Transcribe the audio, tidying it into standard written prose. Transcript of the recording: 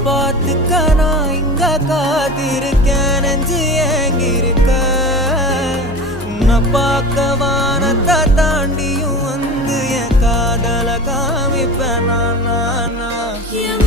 பார்த்துக்க நான் இங்க காத்திருக்கேன் நெஞ்சு ஏங்கிருக்க உன்னை பார்க்க வானத்தை தாண்டியும் வந்து என் காதல காமிப்பேன் நான்